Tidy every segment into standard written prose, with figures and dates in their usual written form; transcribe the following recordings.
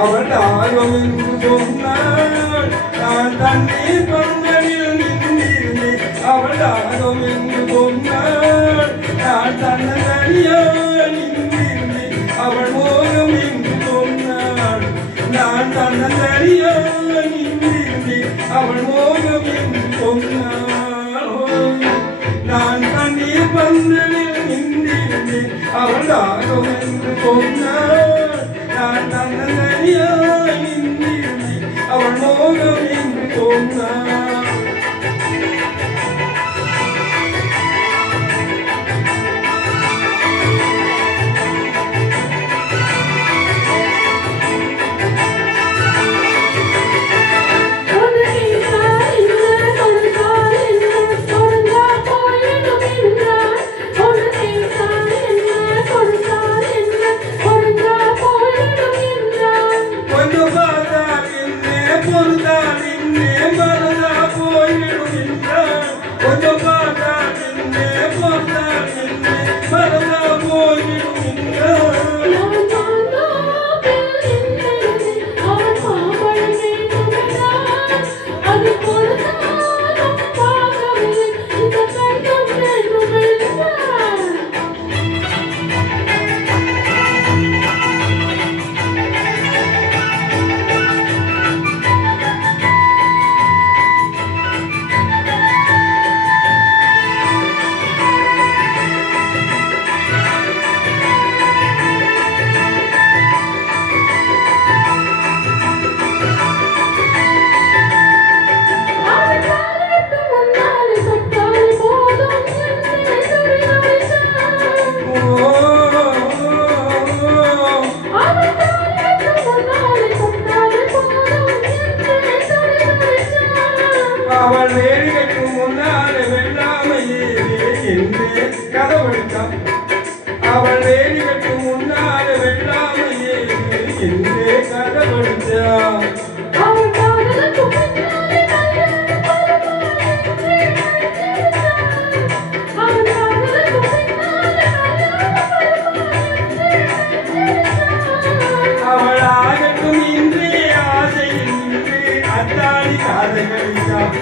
அவள் தாகம் என்று சொன்னாள். நான் தண்ணீர் பந்தலில் நின்றிருந்தேன். அவள் தாகம் என்று சொன்னாள். நான் தன்னந்தனியாய் நின்றிருந்தேன். அவள் மோகம் என்று சொன்னாள். நான் தன்னந்தனியாய் நின்றிருந்தேன். அவள் மோகம் என்று சொன்னாள். நான் தண்ணீர் பந்தலில் நின்றிருந்தேன். அவள் தாகம் என்று சொன்னாள். நான் தன்னந்தனியாய் நின்றிருந்தேன். அவள் மோகம் என்று சொன்னாள். அவள் வேடிக்கைக்கு முன்னால வெள்ளாமையே என்றே கதவடித்தான். அவள் வேடிக்கைக்கு முன்னால வெள்ளாமையே என்றே கதவடித்தான். அவள் ஆகட்டும் இன்றே ஆசையில் இன்று அத்தாடி காதை கழித்தான்.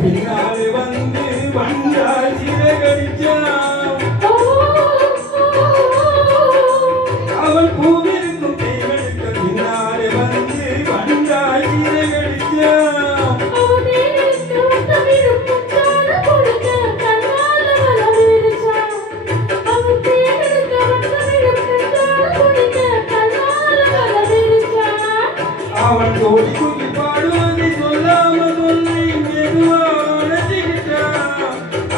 பின்னாலே வந்து வந்தாய் சிறகடிச்சான். அவள் பூவிருக்கும் தேவனுக்கு பின்னாலே வந்து வந்தாய் சிறகடிச்சான். அவன் தோழி குதி பாடுவதை சொல்லாம சொல்லி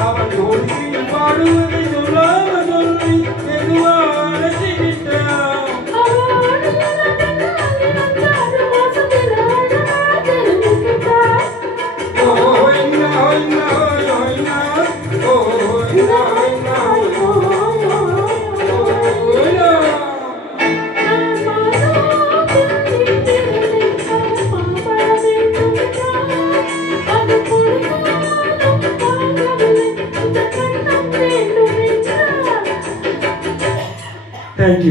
அவன் தோழி பாடுவதை சொல்லாம சொல்லி மெதுவான சிரித்தான். Thank you.